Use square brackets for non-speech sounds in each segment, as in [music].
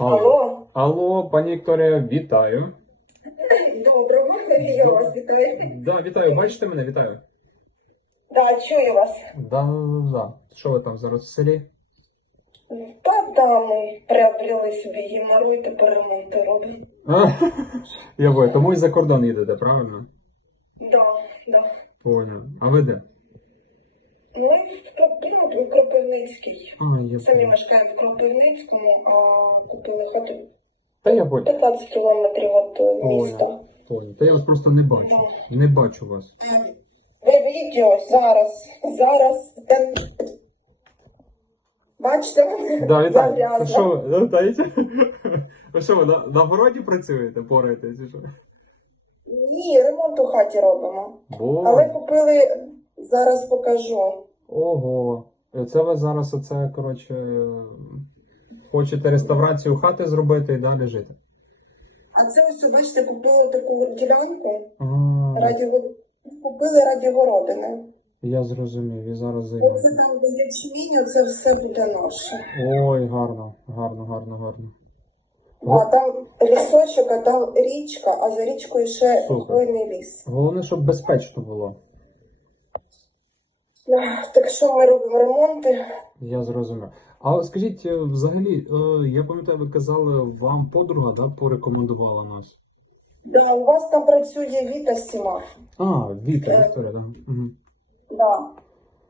Алло, Алло, пані Вікторія, вітаю. доброго, я вас вітаю. Да, вітаю, бачите мене, вітаю. Да, чую вас. Да, да. Що ви там зараз в селі? Та да, ми приобрели собі геморрой, тепер ремонти робимо. Я бою, тому і за кордон їдете, правильно? Да, да. Понял. А ви де? Ми в Кропивницькому, Кропивницький. А, я Самі понял. мешкаємо в Кропивницькому, а купили хату Та я понял. 15 кілометрів від е, міста. Понял. Та я вас просто не бачу. Не бачу вас. Ви відео зараз, зараз. Бачите? Да, Зав'язано. що? [laughs] Ви що, ви на, на городі працюєте, пораєтесь? чи що? Ні, ремонт у хаті робимо. Бо... Але купили, зараз покажу. Ого. І Це ви зараз оце, коротше, хочете реставрацію хати зробити і далі жити. А це ось, бачите, купили таку ділянку, раді, купили раді городини. я зрозумів, і зараз займу. Оце там без ячменю, це все буде наше. Ой, гарно, гарно, гарно, гарно. А там лісочок, а там річка, а за річкою ще Супер. хвойний ліс. Головне, щоб безпечно було. Так що ми робимо ремонти? Я зрозумів. А скажіть, е, взагалі, е, я пам'ятаю, ви казали, вам подруга да, порекомендувала нас. Да, у вас там працює Віта Сімар. А, Віта, Вікторія, так. Да. Угу. Да.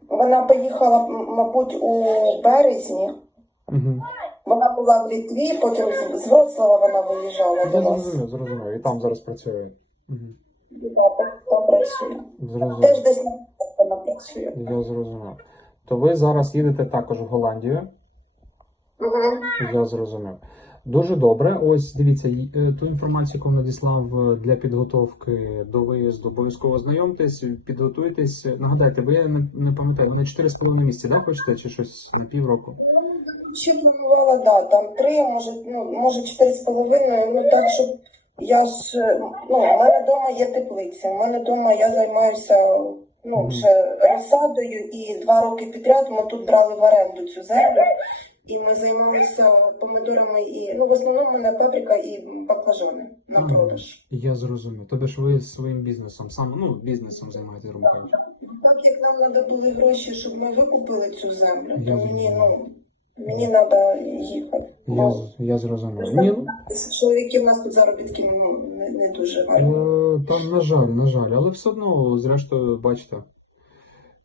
Вона поїхала, мабуть, у березні. Угу. Вона була в Літві, потім з- Вроцлава вона виїжджала до Я нас. зрозумів, зрозумів. І там зараз працює. Угу. Да, так, там працює. Зрозумів. Теж десь на. Я зрозумів. То ви зараз їдете також в Голландію. Угу. Я зрозумів. Дуже добре. Ось дивіться, е, ту інформацію, яку надіслав е, для підготовки до виїзду, обов'язково знайомтесь, підготуйтесь. Нагадайте, ви я не, не пам'ятаю, ви на 4,5 місяці, да, хочете, чи щось на півроку? Ще планувала, да, там три, може, ну, може чотири з половиною, ну так, щоб я ж, ну, у мене вдома є теплиця, у мене вдома я займаюся, ну, вже розсадою, і два роки підряд ми тут брали в оренду цю землю, і ми займалися помидорами, і, ну, в основному на паприка і баклажани на продаж. Я зрозумів. Тобто ж ви своїм бізнесом, сам, ну, бізнесом займаєтесь, грубо. Так як нам треба були гроші, щоб ми викупили цю землю, Я то мені, ну, мені треба їхати. Я, я зрозумів. Ні, ну, З чоловіків у нас тут заробітки ну, не, не дуже гарні. Е, Та, на жаль, на жаль, але все одно, зрештою, бачите.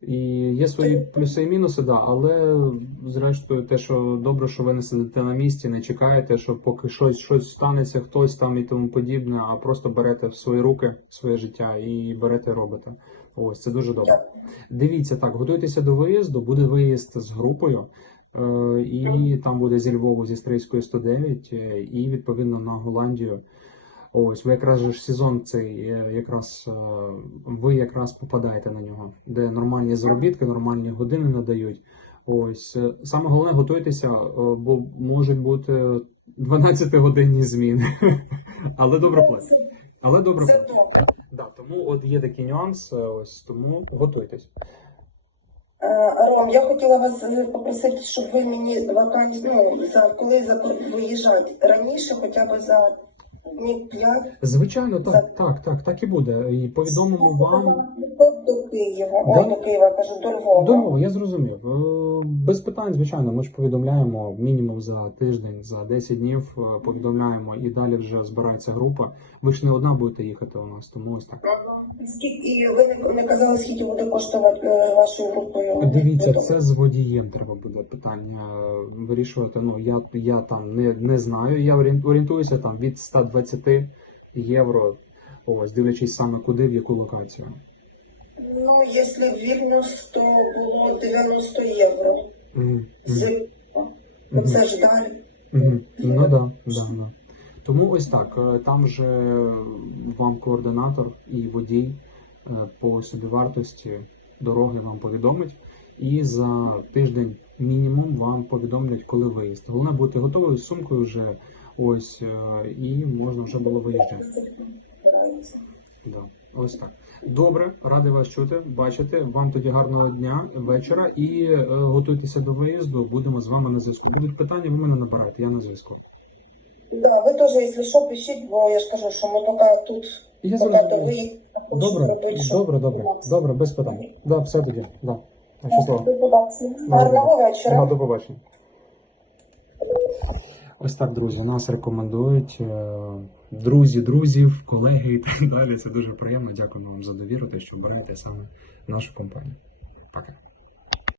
І є свої плюси і мінуси, да, але зрештою, те, що добре, що ви не сидите на місці, не чекаєте, що поки щось, щось станеться, хтось там і тому подібне, а просто берете в свої руки своє життя і берете, робите. Ось це дуже добре. Дивіться так, готуйтеся до виїзду, буде виїзд з групою. Е, І там буде зі Львову зі Стрийської 109, е, і відповідно на Голландію. Ось ви якраз ж сезон цей е, якраз ви якраз попадаєте на нього, де нормальні заробітки, нормальні години надають. Ось саме головне готуйтеся, бо можуть бути 12-годинні зміни. [laughs] Але добре платять. Але добре платять. Да, тому от є такий нюанс. Ось тому готуйтесь. Е, Ром, я хотіла вас е, попросити, щоб ви мені вакансію, ну, за коли за виїжджати раніше, хоча б за днів п'ять Звичайно, так, так, так, так і буде. І повідомимо вам. До Києва. Ой, до Києва, кажу, до Львова. Думаю, я зрозумів. Е, Без питань, звичайно, ми ж повідомляємо мінімум за тиждень, за 10 днів е, повідомляємо і далі вже збирається група. Ви ж не одна будете їхати у нас, тому ось так. Скільки і ви не, казали, скільки буде коштувати е, вашою групою? Дивіться, це з водієм треба буде питання вирішувати. Ну я, я там не, не знаю. Я орієн- орієнтуюся там від 120 євро. Ось дивлячись саме куди, в яку локацію. Ну, якщо Вільнюс, то було 90 євро. Мгм, мгм, Ну, ж далі. Мгм. Ну да, да, да. Тому ось так. е, Там же вам координатор і водій е, по собівартості дороги вам повідомить. І за тиждень мінімум вам повідомлять, коли виїзд. Головне бути готовою з сумкою вже ось е, і можна вже було виїжджати. Да, ось так. Добре, радий вас чути, бачити. Вам тоді гарного дня, вечора і е, готуйтеся до виїзду. Будемо з вами на зв'язку. Будуть питання, ви мене набираєте, я на зв'язку. Да, ви теж, якщо що, пишіть, бо я ж кажу, що ми поки тут Я поки зрозумів. ви Добре, зробити, щоб- добре, добре, добре, без питань. Да, все тоді. Да. Щасливо. Гарного вечора. Да, до побачення. Ось так, друзі, нас рекомендують е, друзі, друзів, колеги і так далі. Це дуже приємно. Дякуємо вам за довіру, те, що обираєте саме нашу компанію. Пока.